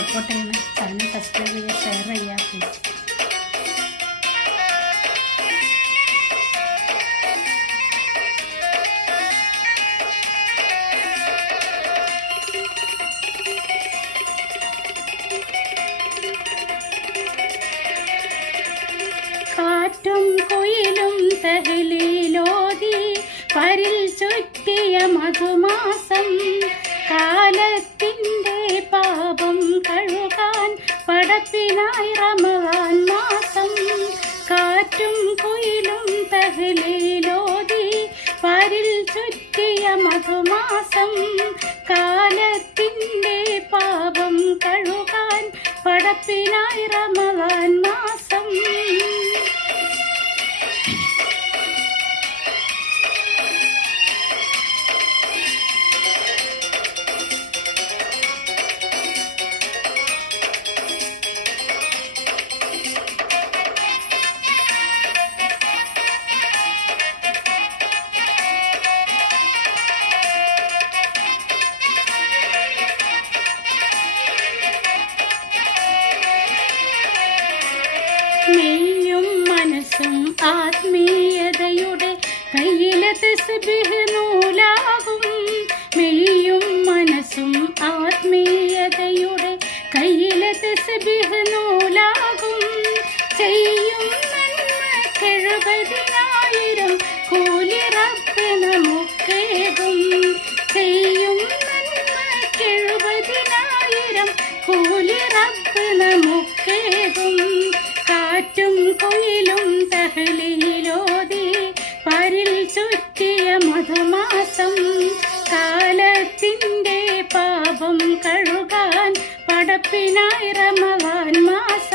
Support ചെയ്യണം channel subscribe ചെയ്യുക share ചെയ്യുക പ്ലീസ് കാറ്റും കുയിലും തഹലിലോതി പരിൽ ചുറ്റിയ മധുമാസം കാലത്തിന്റെ മധുമാസം കാലത്തിന്റെ പാപം കഴുകാൻ പടപ്പിനായി റമദാൻ മാസം കഴുകാൻ പടപ്പിനായി റമവാൻ മാസം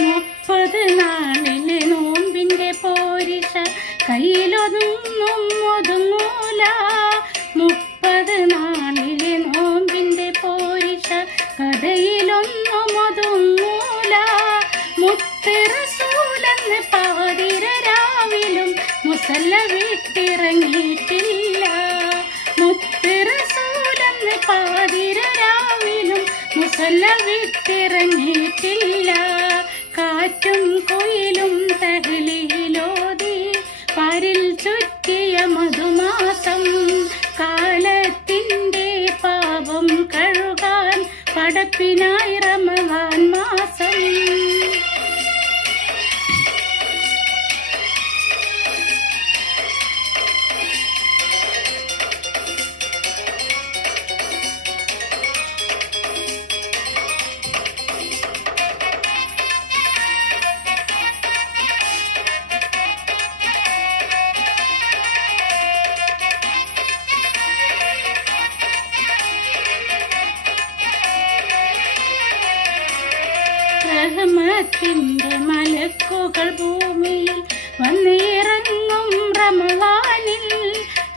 മുപ്പത് നാളിലെ നോമ്പിന്റെ പോരിഷ കയ്യിലൊന്നും ഒതുങ്ങൂല. മുപ്പത് നാളിലെ നോമ്പിന്റെ പോരിഷ കഥയിലൊന്നും ഒതുങ്ങൂല. മുത്തിറസൂലെന്ന് പാതിര രാവിലും മുസല്ല വിട്ടിറങ്ങിയിട്ടില്ല. മുത്തിറസൂലെന്ന് പാതിര രാവിലും മുസല്ല വിട്ടിറങ്ങിയിട്ടില്ല. കാറ്റും കുയിലും തഹലിയിലോതി പരിൽ ചുറ്റിയ മധുമാസം കാലത്തിന്റെ പാപം കഴുകാൻ പടപ്പിനായി റഹ്മത്തിന്റെ മലക്കുകൾ ഭൂമിയിൽ വന്നിറങ്ങും റമളാനിൽ.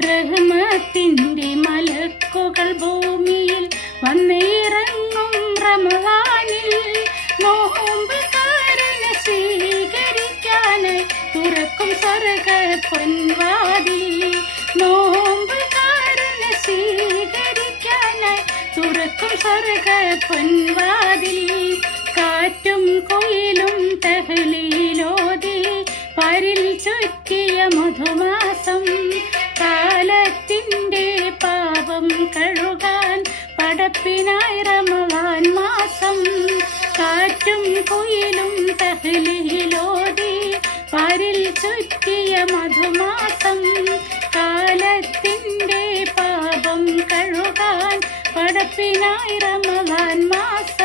റഹ്മത്തിന്റെ മലക്കുകൾ ഭൂമിയിൽ വന്നിറങ്ങും റമളാനിൽ. നോമ്പുകാരനെ സ്വീകരിക്കാനായി തുറക്കും സ്വർഗ പൊൻവാതിൽ. നോമ്പുകാരനെ സ്വീകരിക്കാനായി തുറക്കും സ്വർഗ പൊൻവാതിൽ. കാറ്റും കുയിലും തഹലിയിലോതി പരിൽ ചുറ്റിയ മധുമാസം കാലത്തിന്റെ പാപം കഴുകാൻ പടപ്പിനായി റമവാൻ മാസം കാറ്റും കുയിലും തഹലിയിലോതി പരിൽ ചുറ്റിയ മധുമാസം കാലത്തിന്റെ പാപം കഴുകാൻ പടപ്പിനായി റമവാൻ മാസം